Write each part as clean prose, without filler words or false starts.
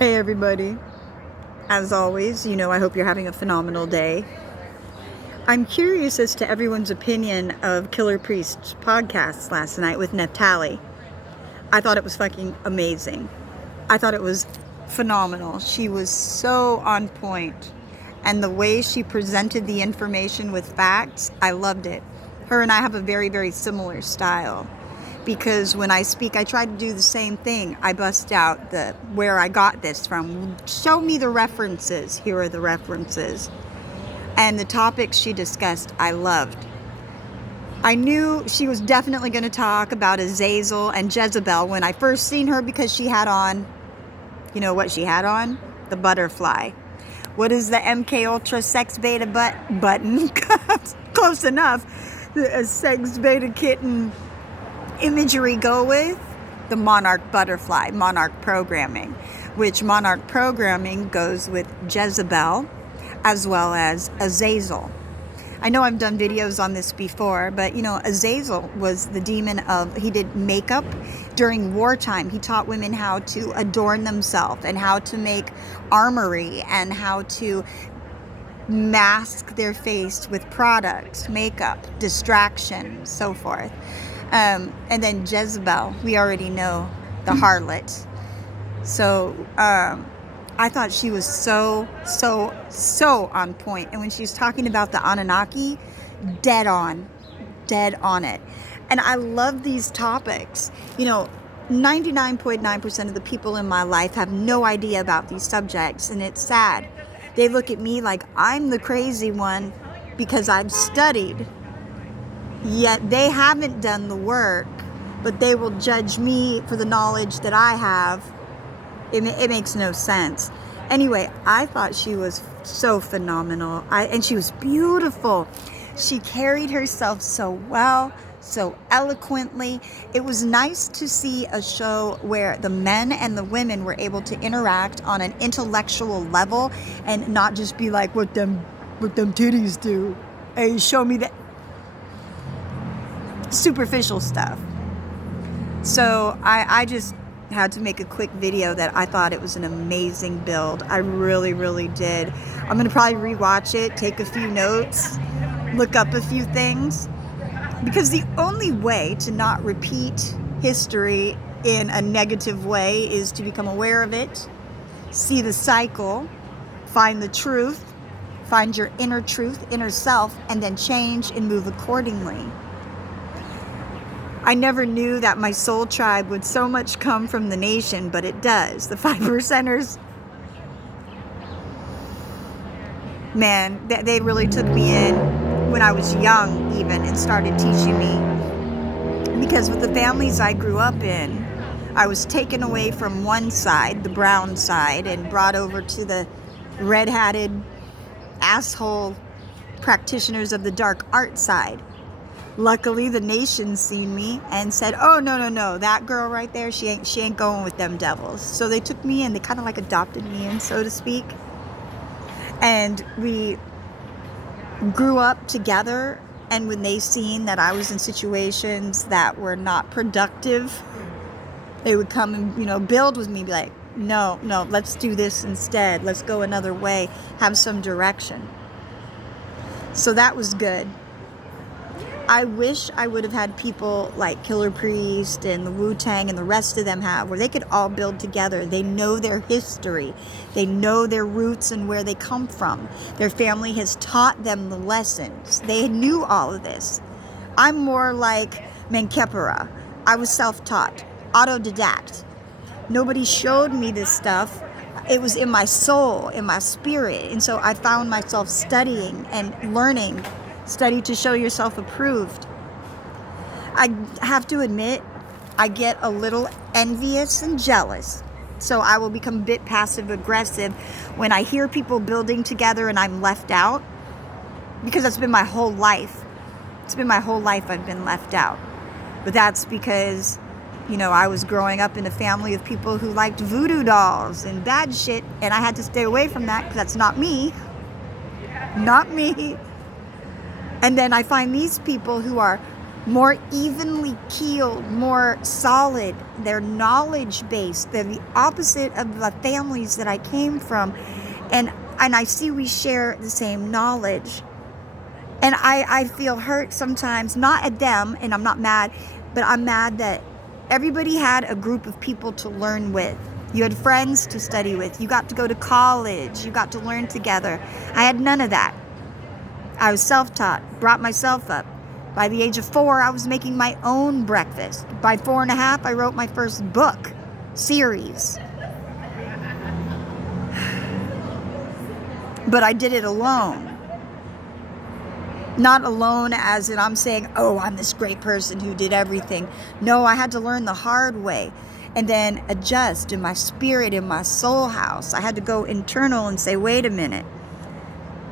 Hey everybody. As always, I hope you're having a phenomenal day. I'm curious as to everyone's opinion of Killer Priest's podcast last night with Naphtali. I thought it was fucking amazing. I thought it was phenomenal. She was so on point. And the way she presented the information with facts, I loved it. Her and I have a very, very similar style. Because when I speak, I try to do the same thing. I bust out where I got this from. Show me the references. Here are the references. And the topics she discussed, I loved. I knew she was definitely going to talk about Azazel and Jezebel when I first seen her, because she had on, you know what she had on? The butterfly. What is the MK Ultra sex beta button? Close enough. A sex beta kitten imagery go with? The monarch butterfly, monarch programming, which monarch programming goes with Jezebel as well as Azazel. I know I've done videos on this before, but Azazel was the demon he did makeup during wartime. He taught women how to adorn themselves and how to make armory and how to mask their face with products, makeup, distraction, so forth. And then Jezebel, we already know, the harlot. So I thought she was so on point. And when she's talking about the Anunnaki, dead on it. And I love these topics. 99.9% of the people in my life have no idea about these subjects, and it's sad. They look at me like I'm the crazy one because I've studied. Yet they haven't done the work, but they will judge me for the knowledge that I have. It makes no sense. Anyway, I thought she was so phenomenal. And she was beautiful. She carried herself so well, so eloquently. It was nice to see a show where the men and the women were able to interact on an intellectual level and not just be like, what them titties do. Hey, show me that. Superficial stuff. So I just had to make a quick video that I thought it was an amazing build. I really, really did. I'm going to probably rewatch it, take a few notes, look up a few things, because the only way to not repeat history in a negative way is to become aware of it, see the cycle, find the truth, find your inner truth, inner self, and then change and move accordingly. I never knew that my soul tribe would so much come from the nation, but it does. The 5%ers, man, they really took me in when I was young even and started teaching me. Because with the families I grew up in, I was taken away from one side, the brown side, and brought over to the red-hatted asshole practitioners of the dark art side. Luckily, the nation seen me and said, oh, no, that girl right there, she ain't going with them devils. So they took me in, they kind of like adopted me in, so to speak. And we grew up together, and when they seen that I was in situations that were not productive, they would come and, build with me, be like, no, let's do this instead. Let's go another way, have some direction. So that was good. I wish I would have had people like Killer Priest and the Wu-Tang and the rest of them have, where they could all build together. They know their history. They know their roots and where they come from. Their family has taught them the lessons. They knew all of this. I'm more like Menkepera. I was self-taught, autodidact. Nobody showed me this stuff. It was in my soul, in my spirit. And so I found myself studying and learning. Study to show yourself approved. I have to admit, I get a little envious and jealous. So I will become a bit passive aggressive when I hear people building together and I'm left out. Because that's been my whole life. It's been my whole life I've been left out. But that's because, I was growing up in a family of people who liked voodoo dolls and bad shit. And I had to stay away from that because that's not me. Not me. And then I find these people who are more evenly keeled, more solid. They're knowledge based. They're the opposite of the families that I came from. And I see we share the same knowledge. And I feel hurt sometimes, not at them, and I'm not mad, but I'm mad that everybody had a group of people to learn with. You had friends to study with. You got to go to college. You got to learn together. I had none of that. I was self-taught, brought myself up. By the age of 4, I was making my own breakfast. By 4.5, I wrote my first book series. But I did it alone. Not alone as in I'm saying, oh, I'm this great person who did everything. No, I had to learn the hard way and then adjust in my spirit, in my soul house. I had to go internal and say, wait a minute.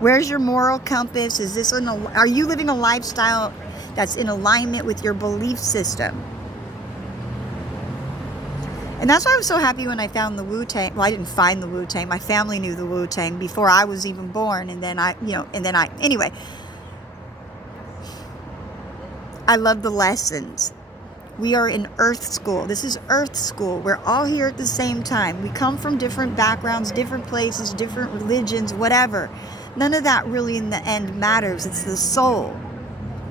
Where's your moral compass? Are you living a lifestyle that's in alignment with your belief system? And that's why I was so happy when I found the Wu-Tang. Well, I didn't find the Wu-Tang. My family knew the Wu-Tang before I was even born. Anyway. I love the lessons. We are in Earth School. This is Earth School. We're all here at the same time. We come from different backgrounds, different places, different religions, whatever. None of that really in the end matters. It's the soul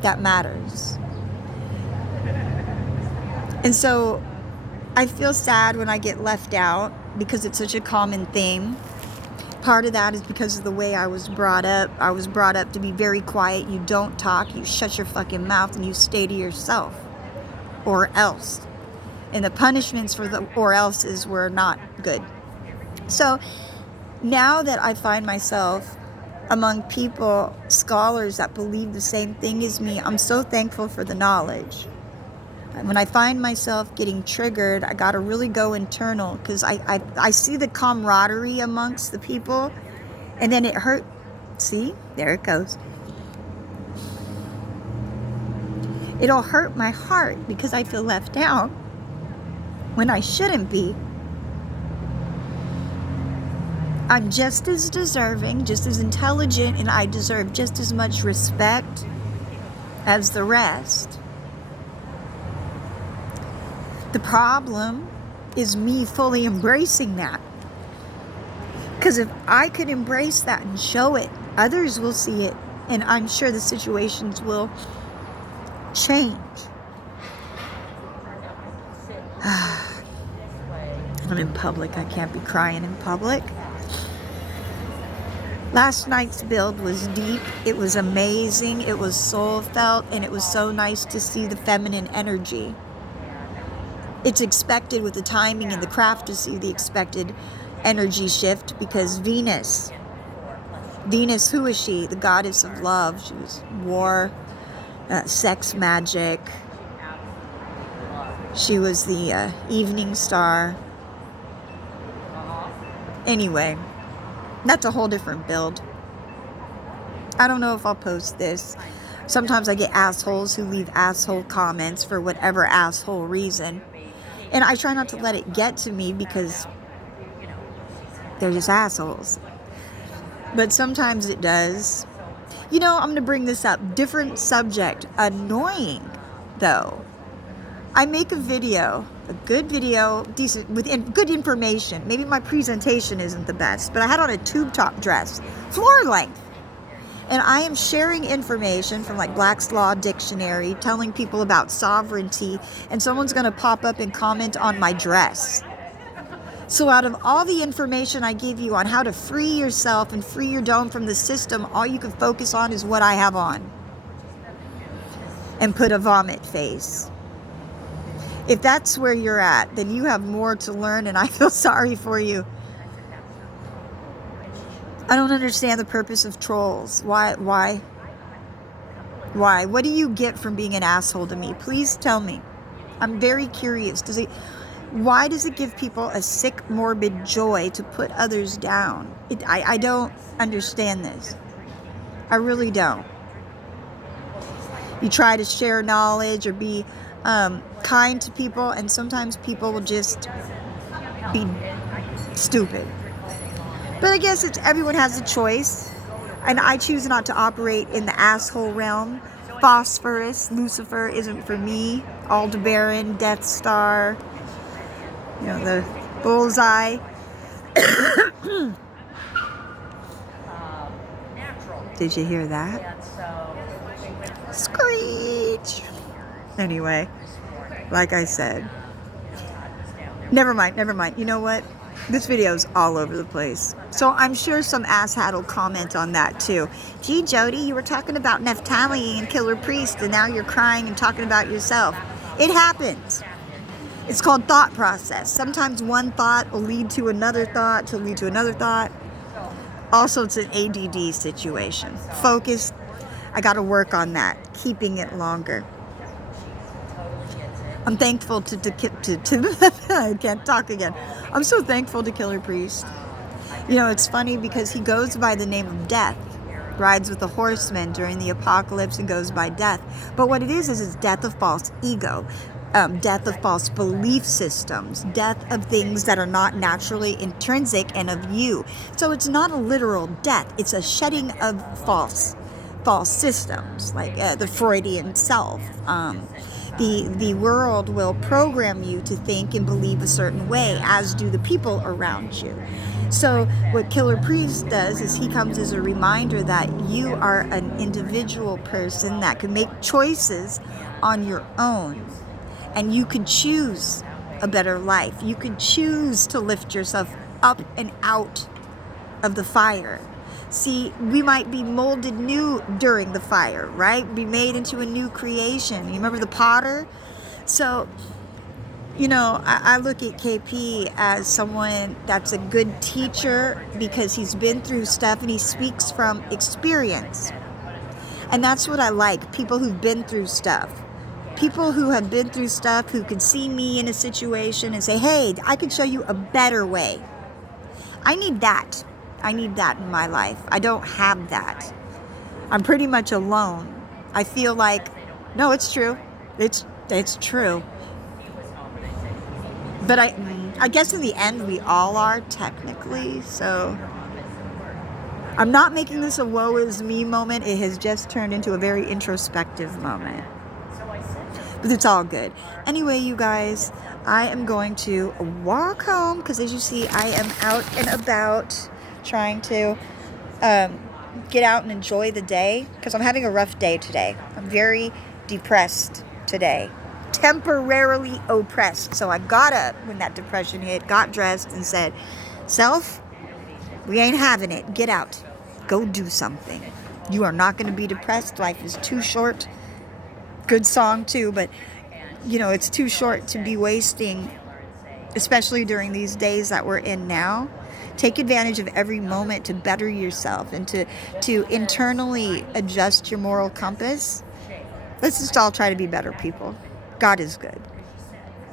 that matters. And so I feel sad when I get left out because it's such a common theme. Part of that is because of the way I was brought up. I was brought up to be very quiet. You don't talk. You shut your fucking mouth and you stay to yourself. Or else. And the punishments for the or else's were not good. So now that I find myself among people, scholars that believe the same thing as me, I'm so thankful for the knowledge. When I find myself getting triggered, I gotta really go internal because I see the camaraderie amongst the people, and then it hurt. See, there it goes. It'll hurt my heart because I feel left out when I shouldn't be. I'm just as deserving, just as intelligent, and I deserve just as much respect as the rest. The problem is me fully embracing that. Because if I could embrace that and show it, others will see it. And I'm sure the situations will change. I'm in public. I can't be crying in public. Last night's build was deep. It was amazing. It was soul felt. And it was so nice to see the feminine energy. It's expected with the timing and the craft to see the expected energy shift because Venus, who is she? The goddess of love. She was war, sex magic. She was the evening star. Anyway, that's a whole different build. I don't know if I'll post this. Sometimes I get assholes who leave asshole comments for whatever asshole reason. And I try not to let it get to me because they're just assholes. But sometimes it does. I'm going to bring this up. Different subject. Annoying, though. I make a good video, decent, with good information. Maybe my presentation isn't the best, but I had on a tube top dress, floor length. And I am sharing information from like Black's Law Dictionary, telling people about sovereignty, and someone's going to pop up and comment on my dress. So out of all the information I give you on how to free yourself and free your dome from the system, all you can focus on is what I have on. And put a vomit face. If that's where you're at, then you have more to learn, and I feel sorry for you. I don't understand the purpose of trolls. Why? What do you get from being an asshole to me? Please tell me. I'm very curious. Why does it give people a sick, morbid joy to put others down? I don't understand this. I really don't. You try to share knowledge or be kind to people, and sometimes people will just be stupid. But I guess everyone has a choice, and I choose not to operate in the asshole realm. Phosphorus, Lucifer isn't for me. Aldebaran, Death Star, you know, the bullseye. Did you hear that? Screech! Anyway, like I said, never mind. You know what? This video's all over the place. So I'm sure some asshat will comment on that too. Gee, Jody, you were talking about Naphtali and Killer Priest, and now you're crying and talking about yourself. It happens. It's called thought process. Sometimes one thought will lead to another thought, to lead to another thought. Also, it's an ADD situation. Focus. I got to work on that, keeping it longer. I'm thankful to I can't talk again. I'm so thankful to Killer Priest. You know, it's funny because he goes by the name of Death, rides with the horsemen during the apocalypse and goes by Death. But what it is it's death of false ego, death of false belief systems, death of things that are not naturally intrinsic and of you. So it's not a literal death. It's a shedding of false systems, like the Freudian self. The world will program you to think and believe a certain way, as do the people around you. So what Killer Priest does is he comes as a reminder that you are an individual person that can make choices on your own. And you could choose a better life. You could choose to lift yourself up and out of the fire. See, we might be molded new during the fire, right? Be made into a new creation. You remember the potter? So, you know, I look at KP as someone that's a good teacher because he's been through stuff and he speaks from experience. And that's what I like, people who've been through stuff. People who have been through stuff, who could see me in a situation and say, hey, I could show you a better way. I need that. I need that in my life. I don't have that. I'm pretty much alone. I feel like, no, it's true. It's true. But I guess in the end, we all are technically. So I'm not making this a woe is me moment. It has just turned into a very introspective moment. But it's all good. Anyway, you guys, I am going to walk home because as you see, I am out and about trying to get out and enjoy the day because I'm having a rough day today. I'm very depressed today. Temporarily oppressed. So I got up when that depression hit, got dressed and said, self, we ain't having it. Get out. Go do something. You are not going to be depressed. Life is too short. Good song too, but you know, it's too short to be wasting, especially during these days that we're in now. Take advantage of every moment to better yourself and to internally adjust your moral compass. Let's just all try to be better people. God is good.